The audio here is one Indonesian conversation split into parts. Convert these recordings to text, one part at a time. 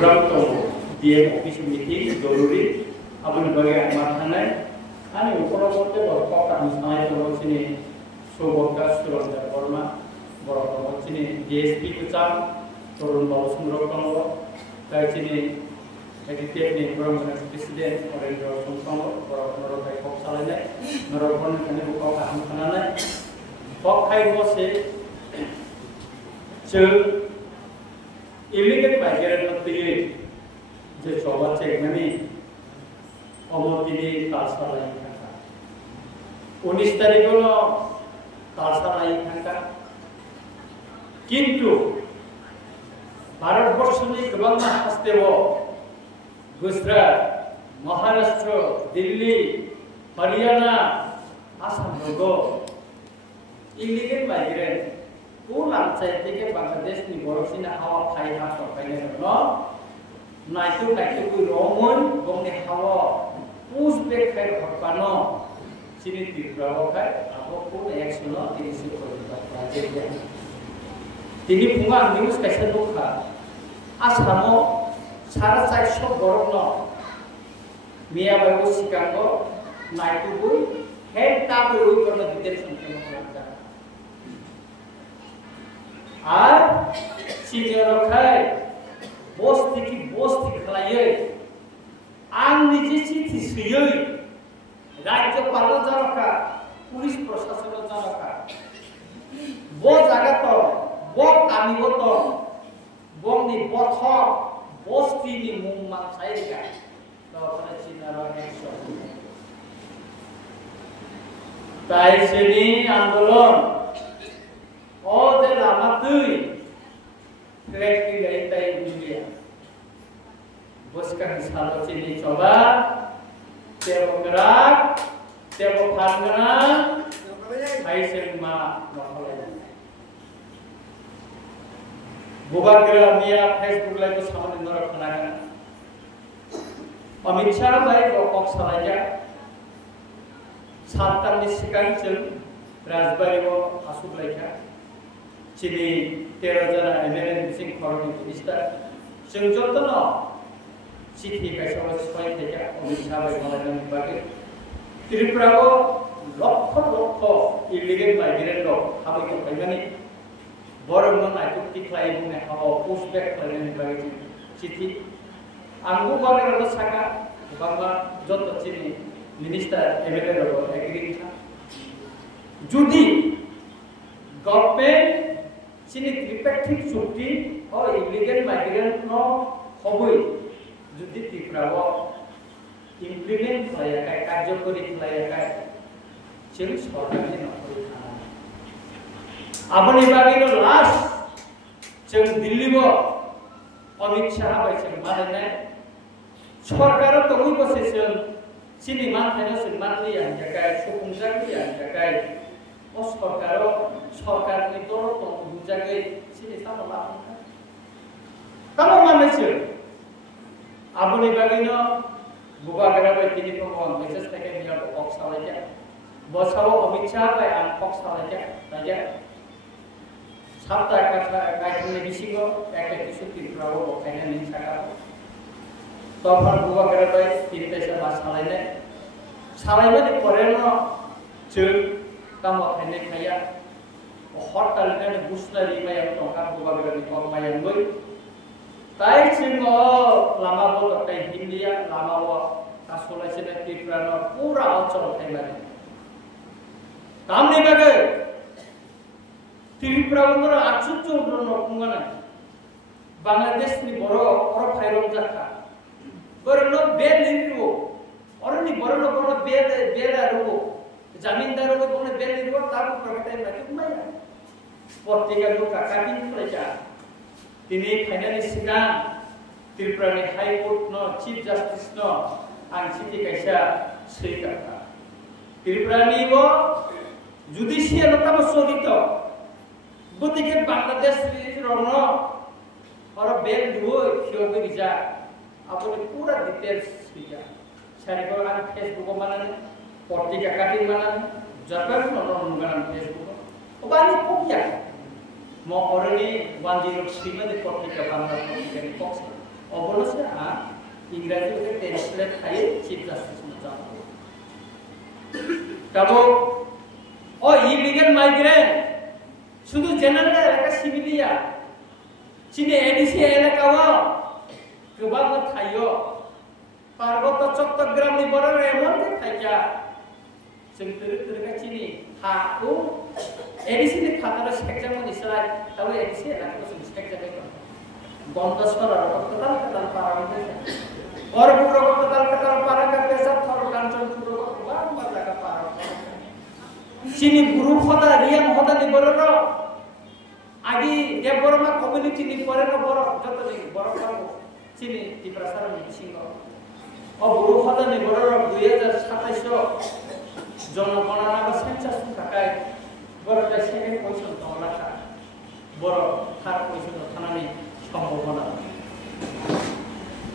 program to DM office meeting doruri abun bagi amat hanai ani uporote borok kami sanai to sini soboka surat forma borok sini DSP kucam turun bawa sumber kalau dari sini editor ni program presiden orang dorong sumber borok norok kai kok salahnya norok pun kini buka kami hanai kok kai bose cer illegal migrant nanti je coba cek nami omong ini tasar lagi kan 19 तारीख को tasar lagi kan किंतु भारत वर्ष में कबांग हस्ते वो गुजरात महाराष्ट्र दिल्ली हरियाणा आसाम लोगों illegal migrant pulang saya ke Bangladesh ni borosin hawa khai ha to kaine no naitu ku romun gomne hawa pus be khai horpano sini tibrao khai apo ko 130 ko project ya tini punga news kaisa dokha asamo sara 400 borok no miya bago sikango naitu bu head ta bu korno detention ke আর সিনিয়র খাই বস্তি খালাইয়ে আং নিজে চিঠি সুইয়ে রাজ্যপাল জনকা পুলিশ প্রশাসন জনকা বো জায়গাত বো কামিগত বংনি বথ বস্তিনি মুংমান সাইকা তখন চিনার একশো তাই শ্রেণী আন্দোলন oh de lama tui trek ki lai tai dunia boskan salo sini coba tebo gerak tebo pangana hai semma nokolai bubagra mia Facebook lai ko samane nora khana kana Amit Shah bai rokok salaja satam ni sikan chel Rajbari wo asuk laika Chini 13 jana MLN bising koroni minister sengjotono chithi kaisa soy theke Amit Shah bai malagan bage Tripura ko lokho illegal migrant lo habai ko kaimani borong no naitu tiklai bune hawa pushback kalani bage chithi anggu bage ro saka bangma joto chini minister MLN ro agree tha judi government sini tripartite chukti और illegal migrant no hoboi judi tikrao implement khaya kai karyokori khaya kai chil sorkari no kori khana aboni bagi no last cheng Delhi bo Amit Shah bai cheng malane sorkar to ui possession sini man thano sin man li yang jakai sukunjak li yang jakai सरकार ni doro to bujagai sini sama lah kamu mana sih aboni bagino buka gara bai tini pemon message take dia box salaja bosao Amit Shah bai am box salaja saja sabta kata kaitne bisingo ekta kisu tibrao kaina nin saka tofan buka gara bai tini pesa masalahnya salahnya di koreno cek kamu hanya kaya hotel kan busnari maya tongkat buka berani kau maya ngoi tai cimo lama bol tai India lama wa kasola sini Tripura pura ocol tai mana kam ni bagai Tripura umur acucu berono kungana Bangladesh ni boro fairong jaka berono bed ni ru orang ni berono bed ru जमींदारों को बोले बेल निर्भर ताकू प्रकटे लगे माया पत्तिका जो काकाटिन परेचा तिनी फाइनली सिगां त्रिपुरा नि हाई कोर्ट नो चीफ जस्टिस नो आं सिटी कैसा सही करता त्रिपुरा नि वो जुडिशियल ता सोलित गतिके बांग्लादेश रनो और बेल दुओ खियो के बिजा अपने पूरा डिटेल्स दिया सारे को आं फेसबुक माने Portika kating mana Japan nonton dengan Facebook. Obani punya mau orang ni wanjir sima di portika bangsa portika di box. 어버러스 아 इंराजी ट्रांसलेट खाई चीफ जस्टिस में जाओ तब और इलीगल माइग्रेंट शुद्ध जनरल एलाका सिविलिया चीनी एडीसी एलाका वो कबाब में खायो पार्वत चट्टग्राम नि बरं रेमन के खाया जों तरका चीनी हा ओ एडीसी नि खातार सेक्टर में निसराय तब एडीसी एलाका जों सेक्टर में बंदस्तर और कताल पारांगे और बुरो कताल पारांगे पैसा थोड़ा कांचन बुरो बार बार लगा पारांगे चीनी गुरु होता रियम होता नि बरं रो आगे ये बरं मा कम्युनिटी नि बरं रो बरं जतो नि बरं रो चीनी ती प्रसार नि सिंगो और गुरु होता नि बरं रो 2027 जनगणना बा सेंसस थाकाय बरं दा सेकेंड पोजिशन दंला था बरं थार्ड पोजिशन थानानि সম্ভাবনা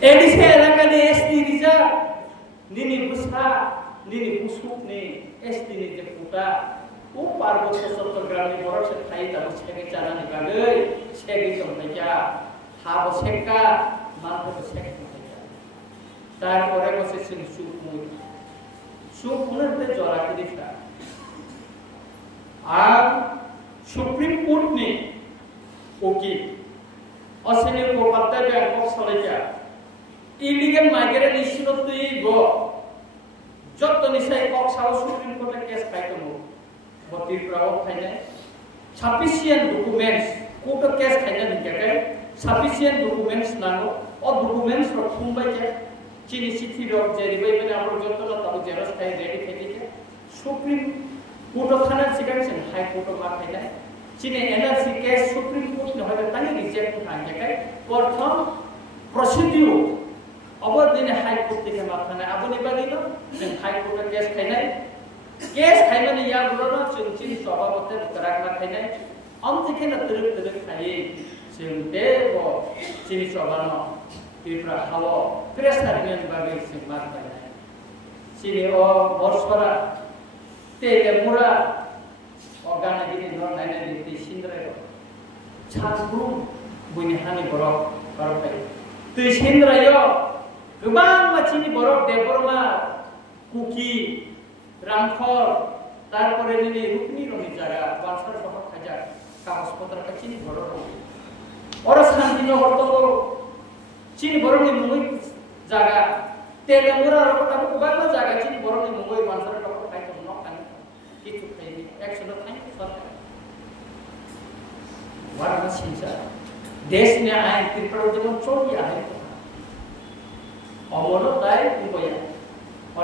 एडीसी এলাকানি एसटी रिजर्व निनि बुसा निनि बुसुकनि एसटी नि जे कुटा उ पार्वत चट्टग्रामनि बरसे थाइ दाबो सेगे जानानि बागै सेगे दंनाया हाबो सेका मानबो सेग दंनाया तारपरे बसे जों सुखमुनते जराखि दिखा आर सुप्रीम कोर्ट नि ओके असली को पत्ता पे अंकों सलेजा इलीगल माइग्रेंट इश्यू तो ये गो जब तो निशाई कॉक साउथ सुप्रीम कोर्ट में केस फाइल करो बत्ती प्रावत file sufficient documents court case file नहीं क्या करे sufficient documents ना हो और documents रो खुम्बाई क्या चीनी सिटी रो जेरी बाई मैंने आप लोग जो तो तब जेरस फाइल रेडी फाइल क्या सुप्रीम कोर्ट खाना सिकंडन हाई कोर्ट में फाइल चीनी एनआरसी केस सुप्रीम कोर्ट ने होता तनी रिजेक्ट उठाने के प्रथम प्रोसीड्यूर अब दिन हाई कोर्ट के माथाने अब निबादी न जों हाई कोर्ट केस खाइनानै या गुरनो जों चीनी सभापति कराक मा खाइनाय अमथिके न तरक खाइ जों बे चीनी सभानो बिफ्रा हाव प्रेसनारियन बागै जों मा खाइनाय चीनी ओ बरसरा तेलेमुरा organ ini non lainnya di sindra itu, canggung bunyi hani borok baru di sindra itu, kebang macam ini borok deporma, kuki, rangkor, tarpore ini rukni roni jaga, bansar sobat kajar, kaos poter kecil ini borok, orang santinya hortogo, cini borok ini mungkin jaga, telemura orang tahu kebang jaga cini borok ini mungkin bansar sobat kajar nok kan, itu kayak action थाई सरकार वारना सिंसा देश ने आए त्रिपुरा जमन चोरी आए अमरो ताई उपाया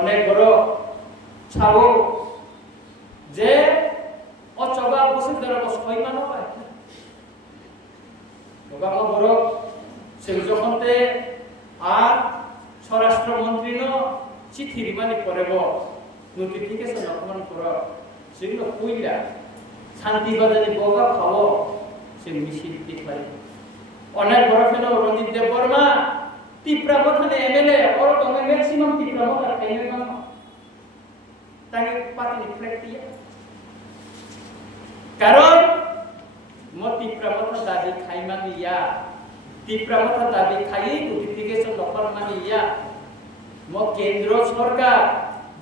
अनेक बड़ो छावो जे अचबा बसुधरा बस खैमानो पाए गोगा बड़ो सेजखनते आ स्वराष्ट्र मंत्री नो चिठी रिमानि करेबो नोटिफिकेशन अपमान करो जोंनो कोइला शांति बाजारनि बगा खावो जों मिसिल दिखायो अनेक बरफेनो रंजित देव वर्मा तिप्रा मथाने एमएलए और दंगे मैक्सिमम तिप्रा मथा खाइनो गम ताके पार्टी फ्लैग दिया कारण म तिप्रा मथा दाबी खाइमानिया तिप्रा मथा दाबी खाइ नोटिफिकेशन नफर मानिया म केंद्र सरकार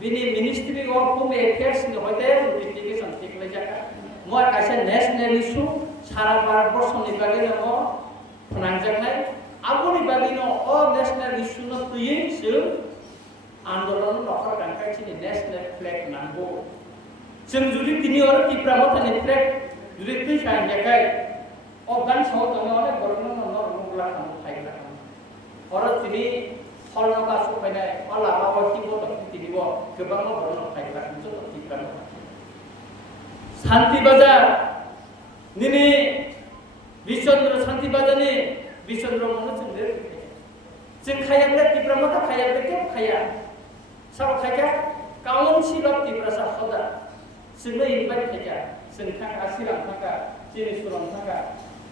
बिनी मिनिस्ट्री ऑफ होम अफेयर्स ने होते नोटिफिकेशन टिकले जाका म कासे नेशनल इशू सारा भारतवर्ष नि बागै न फोनांजानाय आबुनि बागै न अ नेशनल इशू न तुयै जों आंदोलन नखर कांखाथिनि नेशनल फ्लैग नांगौ जों जुदि दिनै अर तिप्रा मथानि फ्लैग जुदि तुय सानजाखाय अफगान साव दङ अने बरनो न रुगला खाम फाइला अर दिनै हलनका सफायनाय अलाबाव किबो दिनिबो गोबां बरनो फाइला जो तिप्रा शांति बाजार निनी विचन्द्र शांति बाजारनि विचन्द्र मन जों खायाब्ला तिप्रा मथा खायाब्ला के खाया सब खाया काउन्सिल अफ तिप्रा साखदा जोंनो इनभाइट खाया जों थांगा सिरां थांगा जिनिसुरन थांगा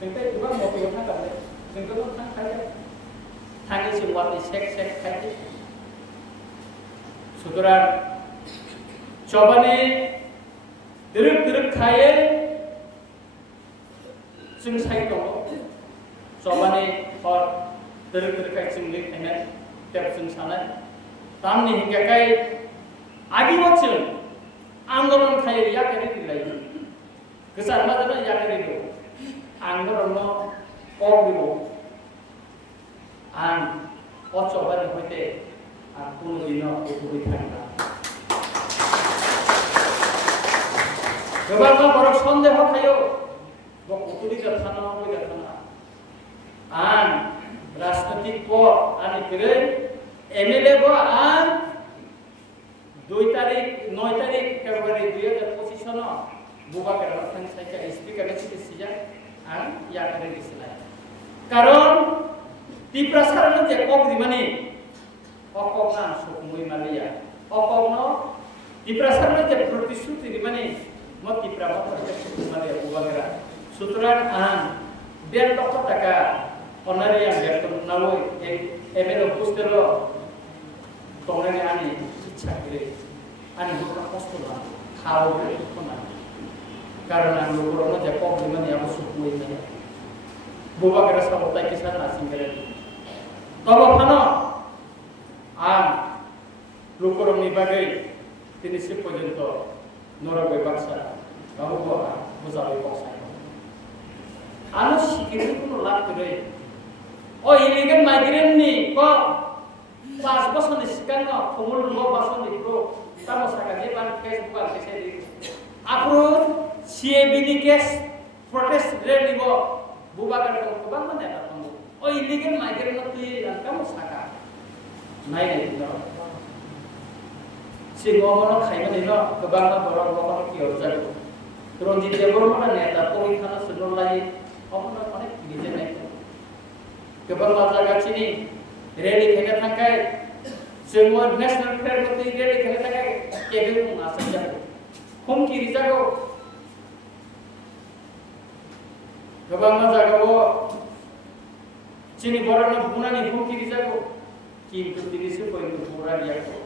जोंथ गोबां मबेयाव थांगाले जों गोबां थांखाया थाङो जों वाटि सेक खायो सुतरां चबानि दरक खायो जों साइ दङ चबानि हर terkai cingli kena tiap cing sana tamni hingga kai agi wacun anggaran kai ya kene dilai kesar macam ya kene do anggaran no kau an coba ni hoite aku dino ukuri thangna gobar ma borok sonde hokayo bok ukuri ka thana hoi da thana an राजनीतिक को आणि करे एमएलए को आन 2 तारिख 9 तारिख फेब्रुवारी 2025 सन बुबा केरला थान साइका स्पीकर ने सिजा आन या करे दिसला कारण ती प्रसारण जे कोक दिमानी अकोकना सुकुमुई मालिया अकोकनो ती प्रसारण जे प्रतिश्रुति दिमानी मति प्राप्त प्रत्यक्ष मालिया बुबा केरा सुतरां आन 1.5 लाख টাকা Onari yang bertemu nawai emelo pustelo tongrengi ani icha kiri ani bukan postola kalau berikutnya karena lukurnya Jacob dimana yang suku ini buka kira sahabat kisah nasi kiri kalau mana lukurnya bagai jenis sepojonto Norway bangsa kamu buat muzawi bangsa anu sikiri pun lak kiri oh illegal migrant ni kok pas bosan sekarang no kumul dua bosan itu kita mau sakit ban case bukan case ini approve CAB ni case protest rally bo bukan kalau kubang mana ada kamu oh illegal migrant nanti yang kamu sakit naik itu si ngomong kayak mana no kubang mana borong borong kior jadi turun di dapur mana nih tapi kalau sebelum lagi apa namanya gitu nih kebar jaga sini rally kena tangkai semua national fair itu rally kena tangkai kebel pun asal jago home kiri jago kebar jaga wo sini borang buna ni home kiri jago kim tu diri se poin tu pura dia ko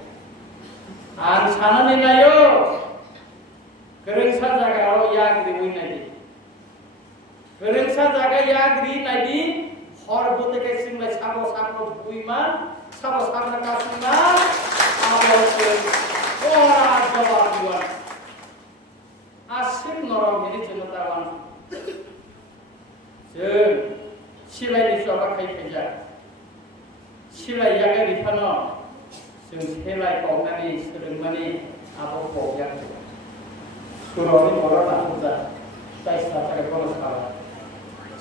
an sana ni layo kerengsa jaga lo ya gri win nadi kerengsa jaga ya gri nadi और बोलते के सिंह में साबो साबो बुईमान साबो साबो कासुना आबो से ओरा जवाब दिवा आसिम नरम ini जनतावान जों सिलायनि जवाब खाय फैजा सिलाय यागे रिफानो जों सेलाय कौनानि सोलोंनानै आबो बया सुरनि मरा लाखुजा ताइसा थाखाय गलस खाला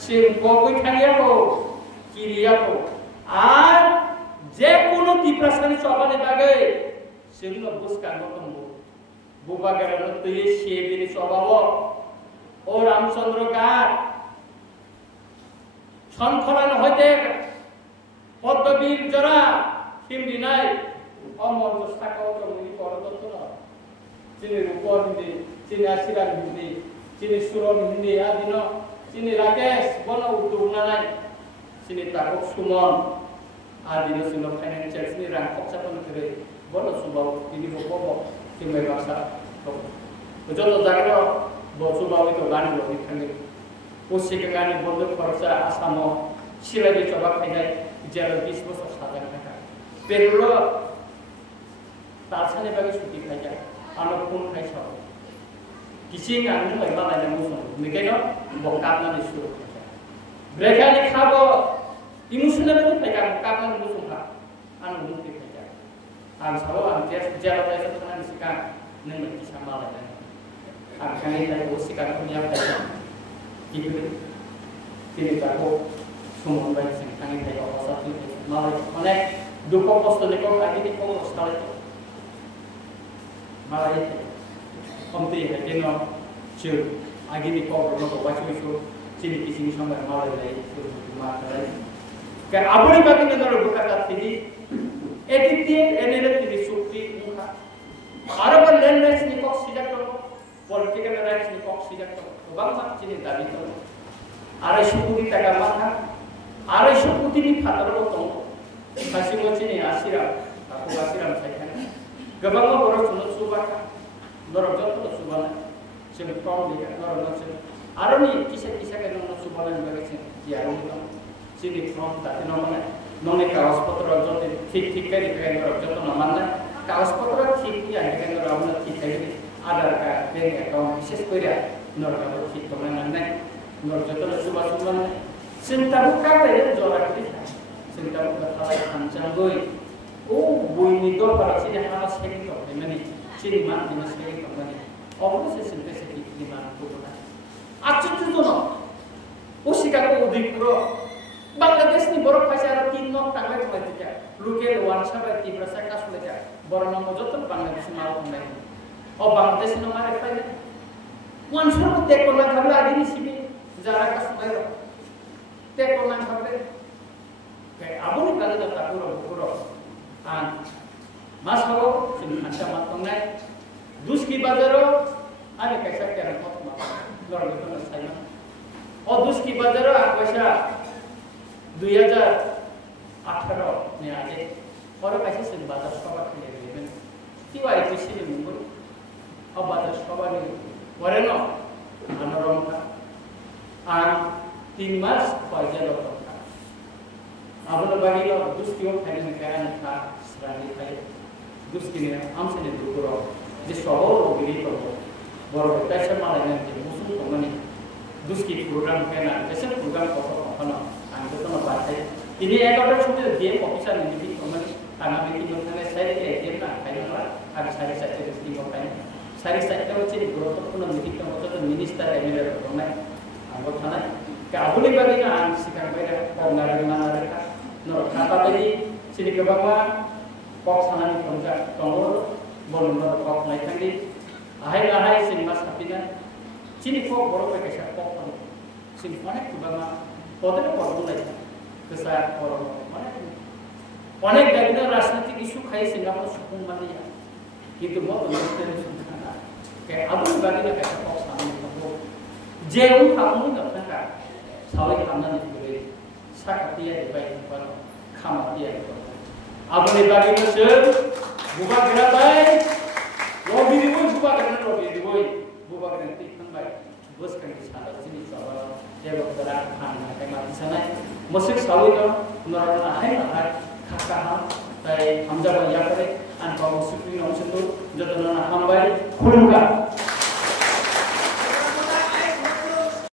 सिं बगै थांयाबो Kiriapo, जेकुनु तिप्रासनि चबानि बागै जोंनो बुसकान दंबो बुबागारनो तयै सेबिनि चबाबो ओ रामचंद्र गार सनखलान हयते पद्मबीर जरा हिमदिनाय अमर साकाव दंनि परदतन जिनि रूपर हिंदी जिनि आसिरा हिंदी जिनि सुरन हिंदी आदिनो जिनि राकेश बन उदुनानाय sini takut sumon adino sino financial sini rangkok siapa negeri bono subau ini bobo sini bangsa betul tuh jaga bono subau itu lani loh ini usi kegani bondo korsa asamo sila dicoba kayaknya jalan bisnis sahaja mereka perlu tarsane bagi suci kaya anak pun kaya sahur kisi nggak nih lagi malah yang musuh mereka no bokapnya disuruh mereka ni kabo emosional itu mereka kapan musuh ha anu mungkin mereka an selalu an dia jalan dari satu dengan sikan nengen kisah malah dan akan ini dari sikan punya mereka itu tidak tahu semua baik sikan ini dari orang satu malah mana dua posto lekor lagi di kau sekali itu malah itu komti hati no cur lagi di kau berapa baca itu sini kisah sama malah dari itu malah kan apa ni bagi negara berkata tadi, etiti energi tadi sukti muka. Araban landless ni kok sejak tu, political rights ni kok sejak tu, bangsa cini tadi tu. Arai suku di tagaman, arai suku di fatar lo tu, kasih mo cini asiram, aku asiram saya kan. Gabang mo boros sunut subah, dorong jatuh tu subah, cini kau dia, dorong jatuh. Arai ni kisah-kisah kan sunut subah ni bagi cini, dia ni tu. Sini from tapi nomornya nongni kaos potro jote ঠিক kari kari norok joto namanna kaos potro ঠিক ya kari norok amna ঠিক kari Aadhaar card bank account বিশেষ কইরা norok abo ঠিক tongna nai norok joto suba suba cinta buka le jora kri cinta buka thalai khancang goi o boini do para sini hana segi to mani sini man dina segi to mani obviously cinta segi di man ko na achutu jono Usika ko udipuro Bangladesh ni borok pacara tinok tangle kholai local one sabar tibra saka suleja borno mojoton Bangladesh mal online o Bangladesh no mare faile one suru tekona khabla adini sibi jara ka suleja tekona khabre ke abuni kala da takuro bukuro an mas hobo sin khanta matongai duski bazaro ani kaisa kera motma lor beton saina o duski bazaro akbasha 2018 ni aje और कैसे से बाजार सभा के लिए तिवारी कृषि में मुंगल अब बाजार सभा में वरनो मनोरम का आन 3 मास पहले लोग का अब लोग बाकी लोग दुष्कियों खाने में क्या नहीं खा सराहनीय थे दुष्की ने हमसे ने दुखरो जिस शहर को गिरी तो बड़े पैसे माले ने जो मुसुम को मनी दुष्की प्रोग्राम के ना कैसे प्रोग्राम को अपना आगे तो ना बात है ini ekor छोटे dia ऑफिसर ने भी कमन tanah bikin mengenai saya dia nak kayu lah ada sari saja di kota ini sari saja itu jadi growth pun memiliki kota minister MLA rumah anggota mana kabul bagi kan sikan beda pengaruh di mana mereka nur kata tadi sini ke bawah kok sana ni kerja tongol boleh nur kok naik lagi ahai sini mas kapina sini kok baru pakai siapa kok sini mana ke bawah kota itu kok mulai besar orang mana অনেক বিভিন্ন রাজনৈতিক ইস্যু খাই সিঙ্গাপুর সুকুম মানিয়া কিন্তু মত অনুষ্ঠানে সুখানা কে আবুল বাগিনা কাছে কক সামনে থাকবো যে উন খামু দফনাকা সাওই খামনানি করে সাকাতিয়া দেবাই পার খামাতিয়া আবুল বাগিনা সর বুবা গরাবাই রবি দিবই বুবা গরান রবি দিবই বুবা গরান তিখানবাই বস কান সাদা জিনিস সবা যেবা করা খানা কাইমা দিছানাই মসিক সাওই দ নরনা হাই না kakak tay hamzah banyak kali, anpau suku yang sesuatu, jatuh nana hambai, kulungka.